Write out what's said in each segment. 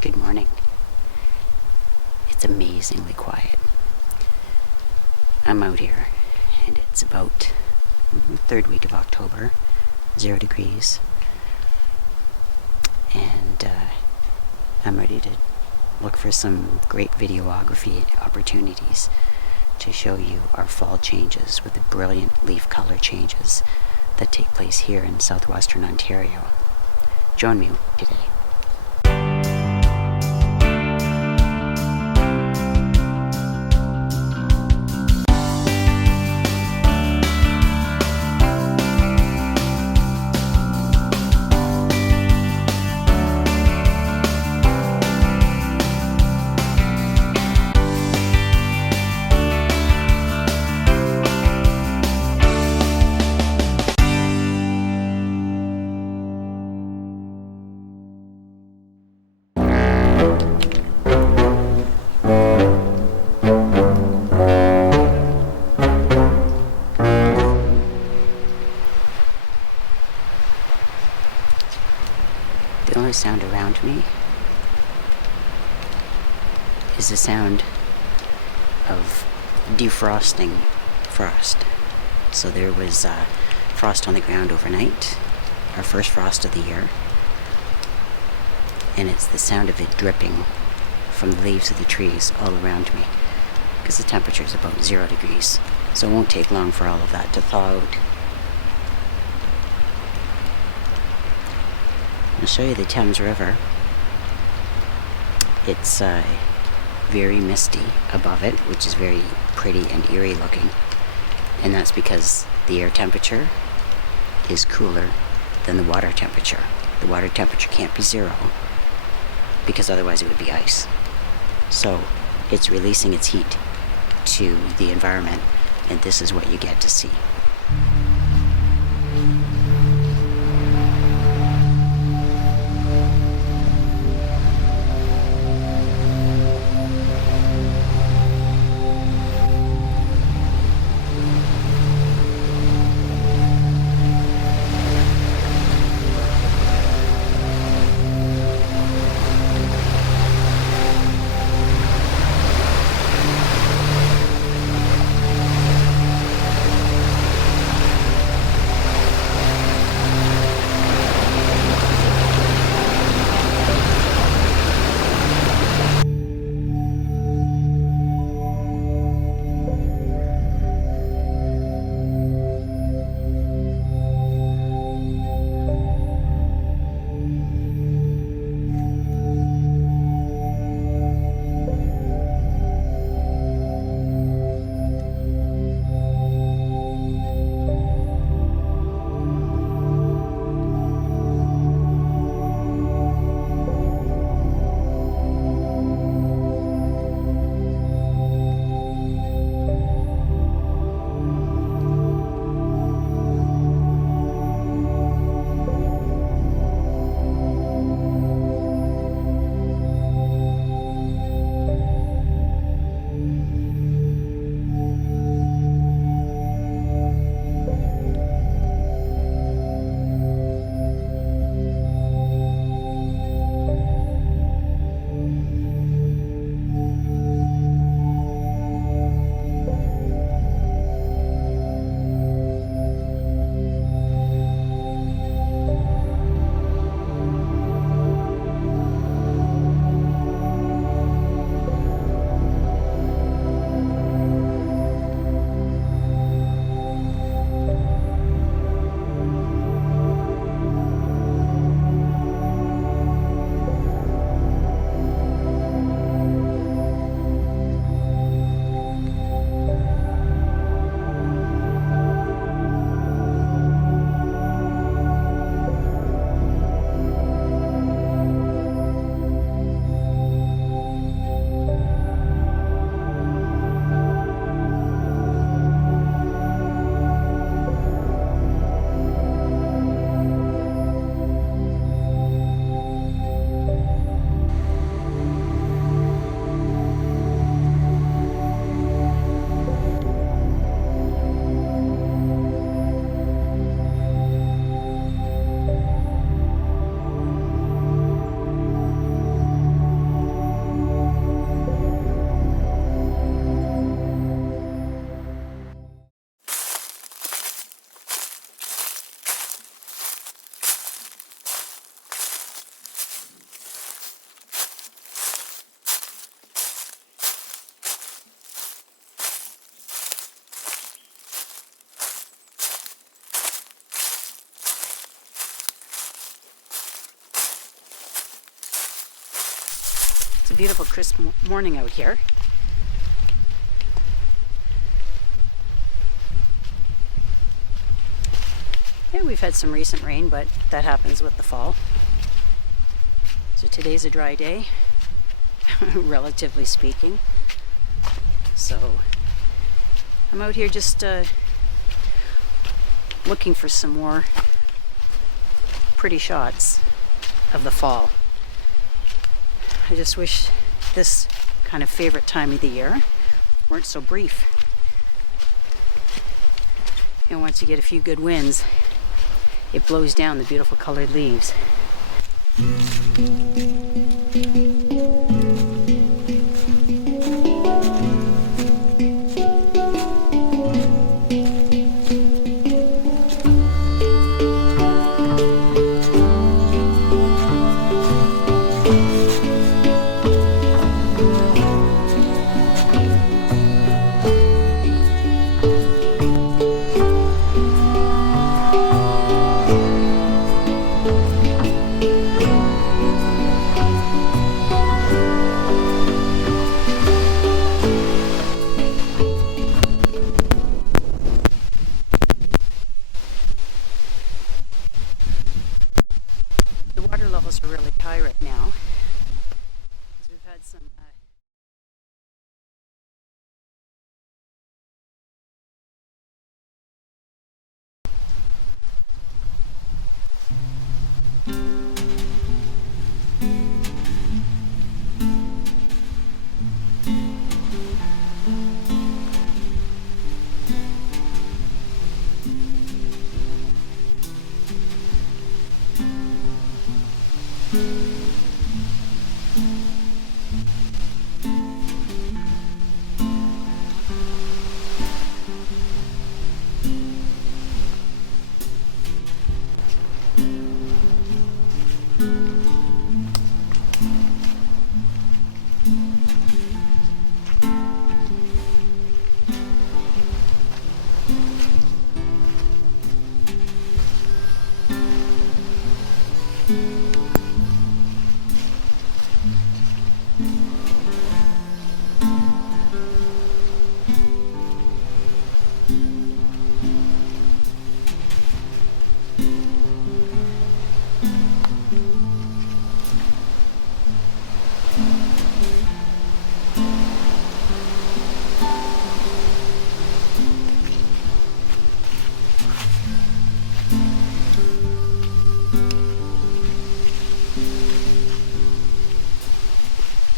Good morning. It's amazingly quiet. I'm out here and it's about third week of October, 0 degrees, and I'm ready to look for some great videography opportunities to show you our fall changes with the brilliant leaf color changes that take place here in Southwestern Ontario. Join me today. The only sound around me is the sound of defrosting frost. So there was frost on the ground overnight, our first frost of the year, and it's the sound of it dripping from the leaves of the trees all around me, because the temperature is about 0 degrees, so it won't take long for all of that to thaw out. I'll show you the Thames River. It's very misty above it, which is very pretty and eerie looking. And that's because the air temperature is cooler than the water temperature. The water temperature can't be 0 because otherwise it would be ice. So it's releasing its heat to the environment, and this is what you get to see. It's a beautiful crisp morning out here. Yeah, we've had some recent rain, but that happens with the fall. So today's a dry day, relatively speaking. So I'm out here just looking for some more pretty shots of the fall. I just wish this kind of favorite time of the year weren't so brief. And once you get a few good winds, it blows down the beautiful colored leaves. The water levels are really high right now because we've had some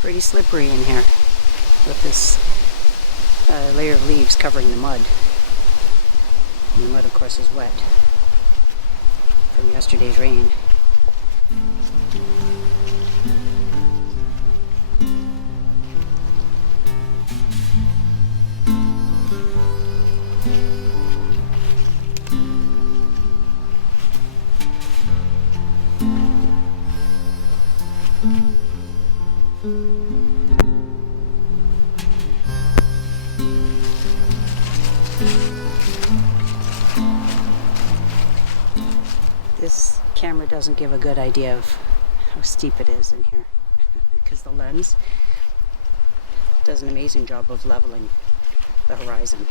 pretty slippery in here with this layer of leaves covering the mud. And the mud, of course, is wet from yesterday's rain. This camera doesn't give a good idea of how steep it is in here because the lens does an amazing job of leveling the horizon.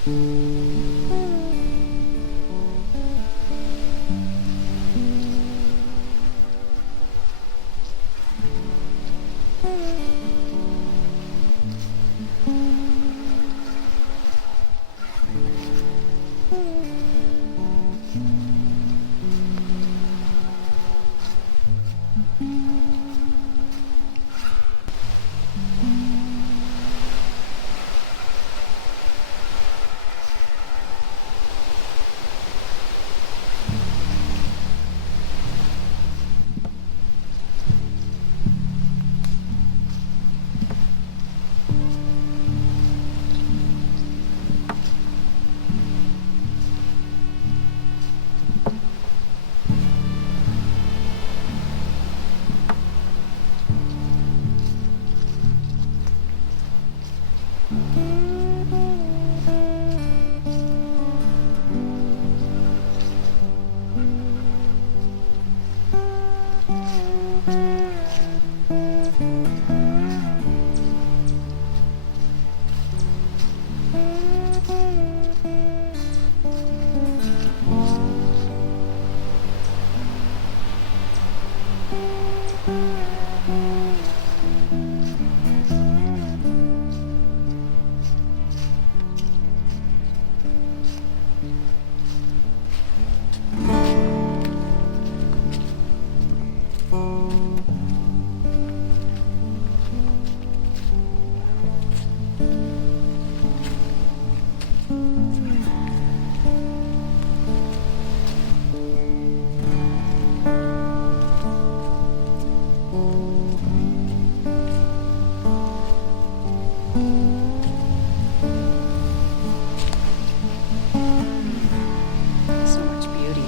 So much beauty.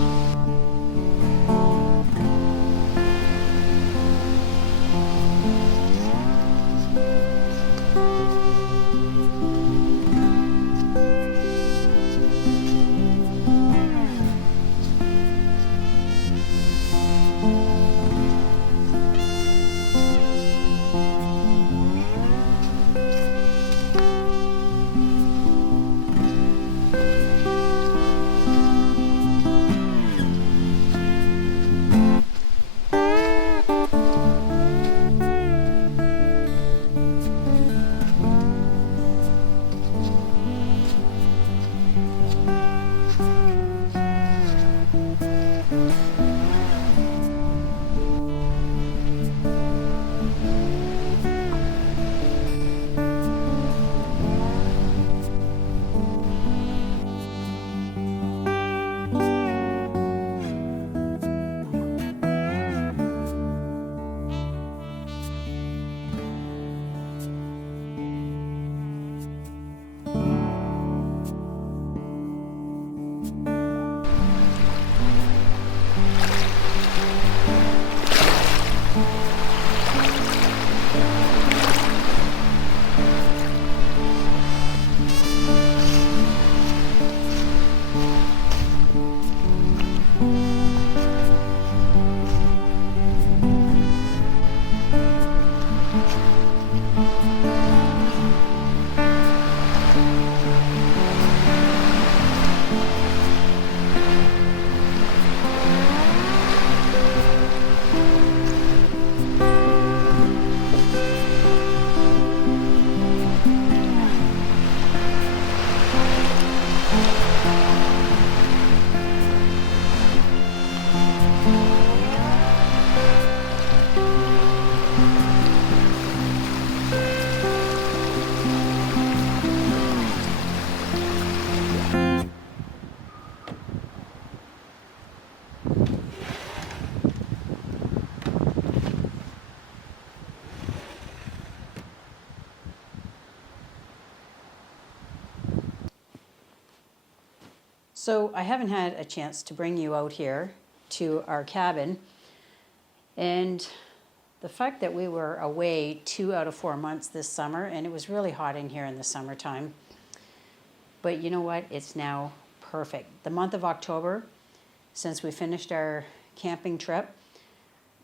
So I haven't had a chance to bring you out here to our cabin, and the fact that we were away 2 out of 4 months this summer, and it was really hot in here in the summertime, but you know what, it's now perfect. The month of October, since we finished our camping trip,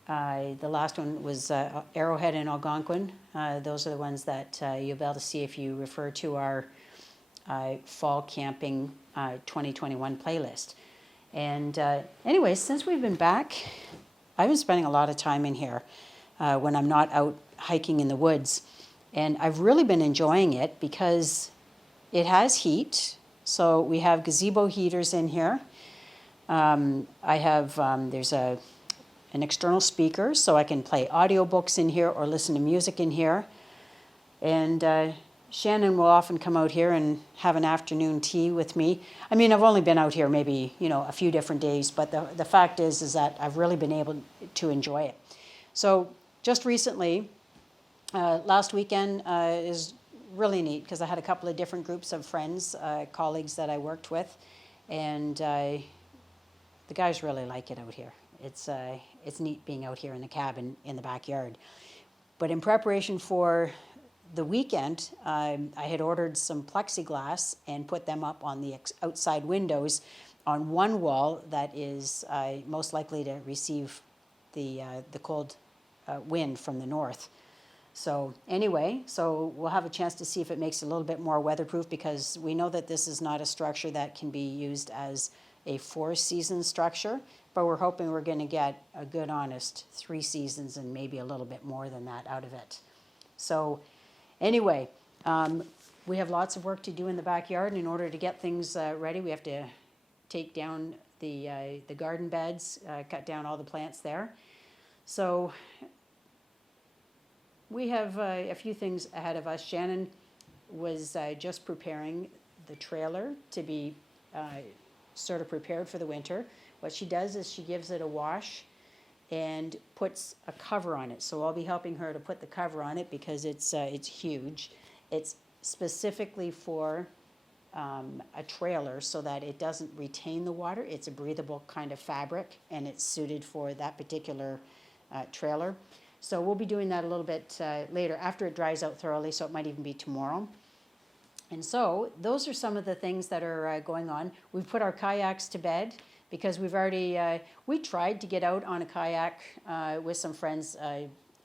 the last one was Arrowhead and Algonquin. Those are the ones that you'll be able to see if you refer to our fall camping 2021 playlist. And anyway, since we've been back, I've been spending a lot of time in here when I'm not out hiking in the woods. And I've really been enjoying it because it has heat. So we have gazebo heaters in here. I have, there's an external speaker so I can play audiobooks in here or listen to music in here. And Shannon will often come out here and have an afternoon tea with me. I mean, I've only been out here maybe, a few different days, but the fact is that I've really been able to enjoy it. So just recently, last weekend is really neat because I had a couple of different groups of friends, colleagues that I worked with, and the guys really like it out here. It's neat being out here in the cabin in the backyard. But in preparation for the weekend, I had ordered some plexiglass and put them up on the outside windows on one wall that is most likely to receive the cold wind from the north. So anyway, so we'll have a chance to see if it makes it a little bit more weatherproof, because we know that this is not a structure that can be used as a 4-season structure, but we're hoping we're going to get a good honest 3 seasons and maybe a little bit more than that out of it. So anyway, we have lots of work to do in the backyard. And in order to get things ready, we have to take down the garden beds, cut down all the plants there. So we have a few things ahead of us. Shannon was just preparing the trailer to be sort of prepared for the winter. What she does is she gives it a wash and puts a cover on it. So I'll be helping her to put the cover on it because it's huge. It's specifically for a trailer so that it doesn't retain the water. It's a breathable kind of fabric, and it's suited for that particular trailer. So we'll be doing that a little bit later after it dries out thoroughly, so it might even be tomorrow. And so those are some of the things that are going on. We've put our kayaks to bed because we've already, we tried to get out on a kayak with some friends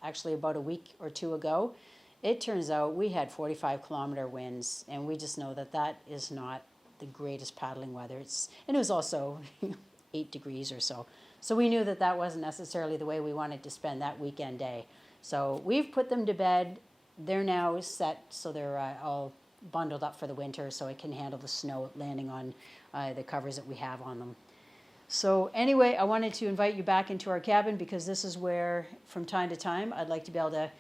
actually about a week or two ago. It turns out we had 45-kilometer winds, and we just know that that is not the greatest paddling weather. And it was also 8 degrees or so. So we knew that that wasn't necessarily the way we wanted to spend that weekend day. So we've put them to bed. They're now set, so they're all bundled up for the winter so it can handle the snow landing on the covers that we have on them. So anyway, I wanted to invite you back into our cabin because this is where, from time to time, I'd like to be able to,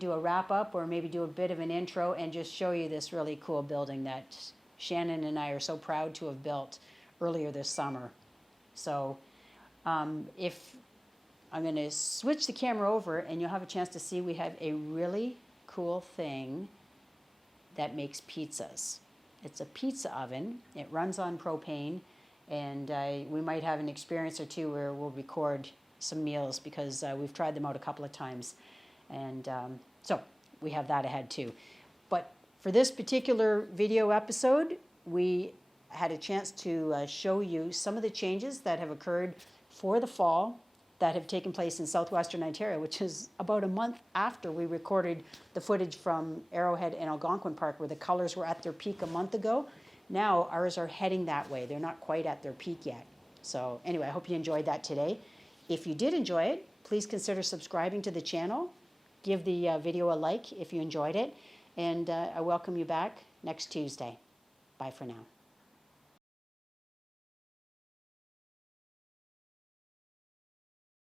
do a wrap-up or maybe do a bit of an intro and just show you this really cool building that Shannon and I are so proud to have built earlier this summer. So if I'm going to switch the camera over and you'll have a chance to see, we have a really cool thing that makes pizzas. It's a pizza oven. It runs on propane, and we might have an experience or two where we'll record some meals because we've tried them out a couple of times. And so we have that ahead too. But for this particular video episode, we had a chance to show you some of the changes that have occurred for the fall that have taken place in Southwestern Ontario, which is about a month after we recorded the footage from Arrowhead and Algonquin Park, where the colors were at their peak a month ago. Now ours are heading that way. They're not quite at their peak yet. So anyway, I hope you enjoyed that today. If you did enjoy it, please consider subscribing to the channel. Give the video a like if you enjoyed it. And I welcome you back next Tuesday. Bye for now.